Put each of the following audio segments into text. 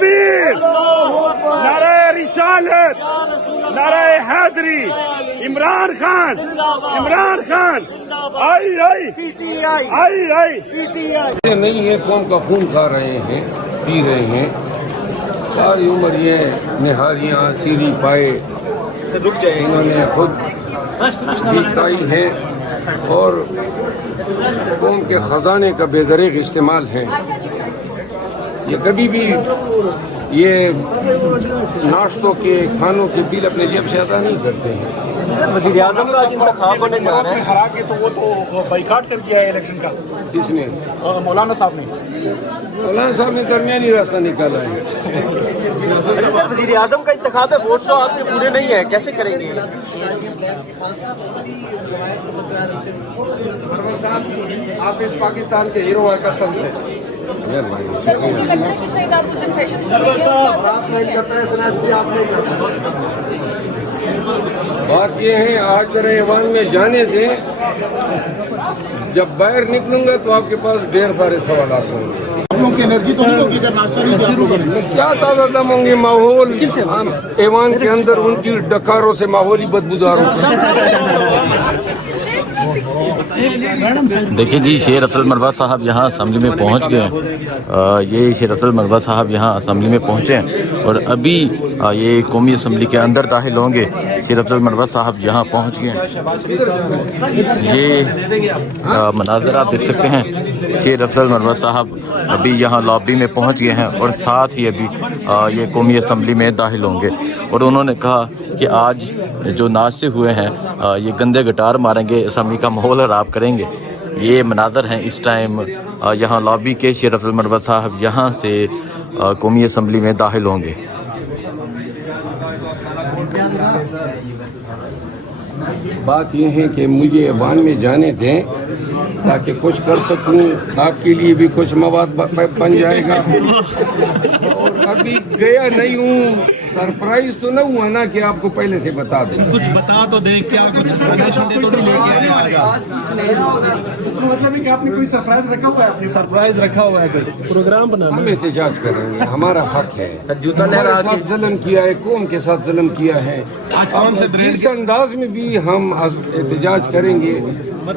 تکبیر، نعرہ رسالت، نعرہ حیدری، عمران خان، عمران خان، آئی آئی آئی آئی نہیں ہے، قوم کا خون کھا رہے ہیں، پی رہے ہیں، ساری عمر یہ نہاریاں سیری پائے انہوں نے خود بھی کھائی ہے اور قوم کے خزانے کا بے دریغ استعمال ہے۔ یہ کبھی بھی یہ ناشتوں کے کھانوں کے بل اپنے جیب سے ادا نہیں کرتے ہیں۔ وزیر اعظم کا آج انتخاب ہونے جا رہا ہے، ہرا کے تو وہ تو بائیکاٹ کر دیا ہے الیکشن کا کس نے؟ مولانا صاحب نے۔ مولانا صاحب نے درمیانی راستہ نکالا ہے۔ اچھا سر، وزیر اعظم کا انتخاب ہے، ووٹ تو آپ کے پورے نہیں ہیں، کیسے کریں گے؟ آپ اس پاکستان کے ہیرو ہیں، قسم سے بات یہ ہے، آج ذرا ایوان میں جانے دیں، جب باہر نکلوں گا تو آپ کے پاس ڈھیر سارے سوالات ہوں گے۔ آپ لوگوں کی انرجی تو نہیں ہوگی اگر ناشتہ نہیں کیا آپ لوگوں نے؟ کیا تازہ دم ہوں گے، ماحول ایوان کے اندر ان کی ڈکاروں سے ماحول ہی بدبودار ہوگا۔ دیکھیں جی، شیر افضل مروہ صاحب یہاں اسمبلی میں پہنچ گئے ہیں۔ یہ شیر افضل مروہ صاحب یہاں اسمبلی میں پہنچے ہیں اور ابھی یہ قومی اسمبلی کے اندر داخل ہوں گے۔ شیر افضل مروہ صاحب یہاں پہنچ گئے ہیں۔ یہ مناظر آپ دیکھ سکتے ہیں، شیر افضل مروہ صاحب ابھی یہاں لابی میں پہنچ گئے ہیں اور ساتھ ہی ابھی یہ قومی اسمبلی میں داخل ہوں گے اور انہوں نے کہا کہ آج جو ناشتے ہوئے ہیں یہ گندے گٹار ماریں گے، اسمبلی کا ماحول خراب کریں گے۔ یہ مناظر ہیں اس ٹائم یہاں لابی کے۔ شیر افضل مروہ صاحب یہاں سے قومی اسمبلی میں داخل ہوں گے۔ بات یہ ہے کہ مجھے ایوان میں جانے دیں تاکہ کچھ کر سکوں، آپ کے لیے بھی کچھ مواد بن جائے گا۔ اور ابھی گیا نہیں ہوں، سرپرائز تو نہ ہوا نا کہ آپ کو پہلے سے بتا دیں۔ کچھ بتا تو دیں، کیا کچھ ڈونیشن دے تو نہیں لے کے آئے گا؟ اس کا مطلب ہے کہ آپ نے کوئی سرپرائز رکھا ہوا ہے؟ سرپرائز رکھا ہوا ہے، کوئی پروگرام بنا ہم احتجاج کریں گے، ہمارا حق ہے۔ جوتا ہمارے لہرا ساتھ ظلم کیا ہے، قوم کے ساتھ ظلم کیا ہے۔ آج کون سے برینڈ اس انداز میں بھی ہم احتجاج کریں گے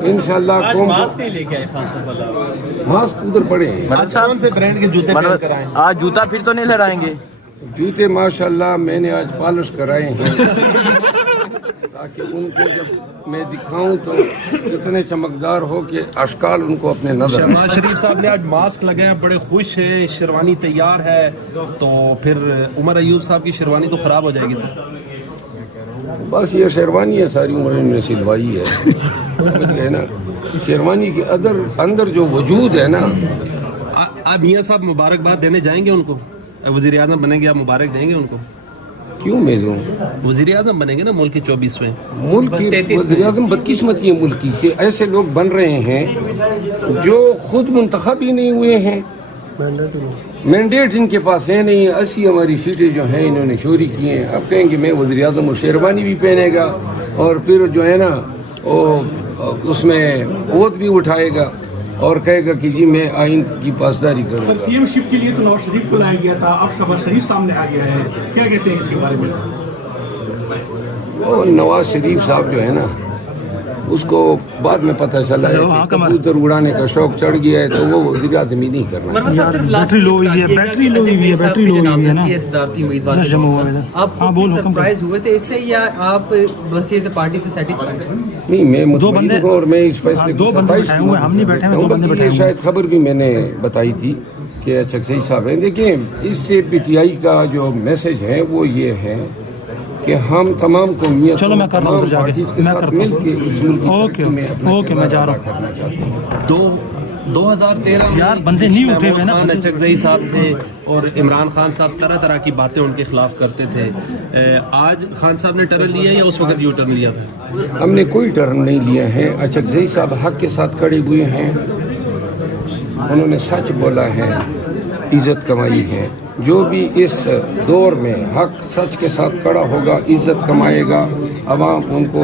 انشاءاللہ۔ قوم ماسک نہیں لے کے آئے خان صاحب؟ ماسک ادھر پڑے ہیں۔ آج کون سے برینڈ کے جوتے پہن کر آئے؟ آج جوتا پھر تو نہیں لہرائیں گے؟ جوتے ماشاءاللہ میں نے آج پالش کرائے ہیں تاکہ ان کو جب میں دکھاؤں تو اتنے چمکدار ہو کہ اشکال ان کو اپنے نظر آئیں۔ شہباز شریف صاحب نے آج ماسک لگایا، بڑے خوش ہیں، شیروانی تیار ہے، تو پھر عمر ایوب صاحب کی شیروانی تو خراب ہو جائے گی سر؟ بس یہ شیروانی ہے، ساری عمر میں سلوائی ہے، سمجھ گئے نا؟ شیروانی کے اندر جو وجود ہے نا۔ آپ میاں صاحب مبارکباد دینے جائیں گے ان کو؟ وزیر اعظم بنیں گے، آپ مبارک دیں گے ان کو؟ کیوں میں دوں؟ وزیر اعظم بنیں گے نا ملک کے 24ویں۔ ملک کی وزیر اعظم بدقسمتی ہے ملک کی کہ ایسے لوگ بن رہے ہیں جو خود منتخب ہی نہیں ہوئے ہیں، مینڈیٹ ان کے پاس ہے نہیں۔ 80 ہماری سیٹیں جو ہیں انہوں نے چوری کی ہیں۔ اب کہیں کہ میں وزیر اعظم ہوں، شیروانی بھی پہنے گا اور پھر جو ہے نا وہ اس میں اوت بھی اٹھائے گا اور کہے گا کہ جی میں آئین کی پاسداری کروں سر، گا۔ پی ایم شپ کے لیے تو نواز شریف کو لایا گیا تھا، اب شہباز شریف سامنے آ گیا ہے، کیا کہتے ہیں اس کے بارے میں؟ اور نواز شریف صاحب جو ہے نا، اس کو بعد میں پتہ چلا ہے کہ کبوتر اڑانے کا شوق چڑھ گیا ہے تو وہ وزیر اعظم ہی نہیں کرنا۔ بیٹری لو ہوئی ہے، بیٹری لو ہوئی ہے، بیٹری لو ہوئی ہے نا۔ آپ سرپرائز ہوئے تھے اس سے یا آپ بس یہ پارٹی سے سیٹسفائی؟ نہیں، میں مطمئن ہوں اور میں اس فیصلے کو ہم نہیں بیٹھے ہیں، دو بندے بیٹھے ہیں۔ شاید خبر بھی میں نے بتائی تھی کہ چکسئی صاحب ہیں۔ دیکھیں، اس سے پی ٹی آئی کا جو میسج ہے وہ یہ ہے کہ ہم تمام قومیت چلو میں کر رہا ہوں ادھر جا کے، پارٹیز کے ساتھ مل کے اس ملک کی ترقی میں اپنا کردار ادا کرنا چاہتے ہیں۔ 2013 میں یار بندے نہیں اٹھے ہوئے نا۔ خان اچکزئی صاحب تھے اور عمران خان صاحب طرح طرح کی باتیں ان کے خلاف کرتے تھے۔ آج خان صاحب نے ٹرن لیا یا اس وقت یو ٹرن لیا تھا؟ ہم نے کوئی ٹرن نہیں لیا ہے۔ اچکزئی صاحب حق کے ساتھ کھڑے ہوئے ہیں، انہوں نے سچ بولا ہے، عزت کمائی ہے۔ جو بھی اس دور میں حق سچ کے ساتھ کھڑا ہوگا عزت کمائے گا، عوام ان کو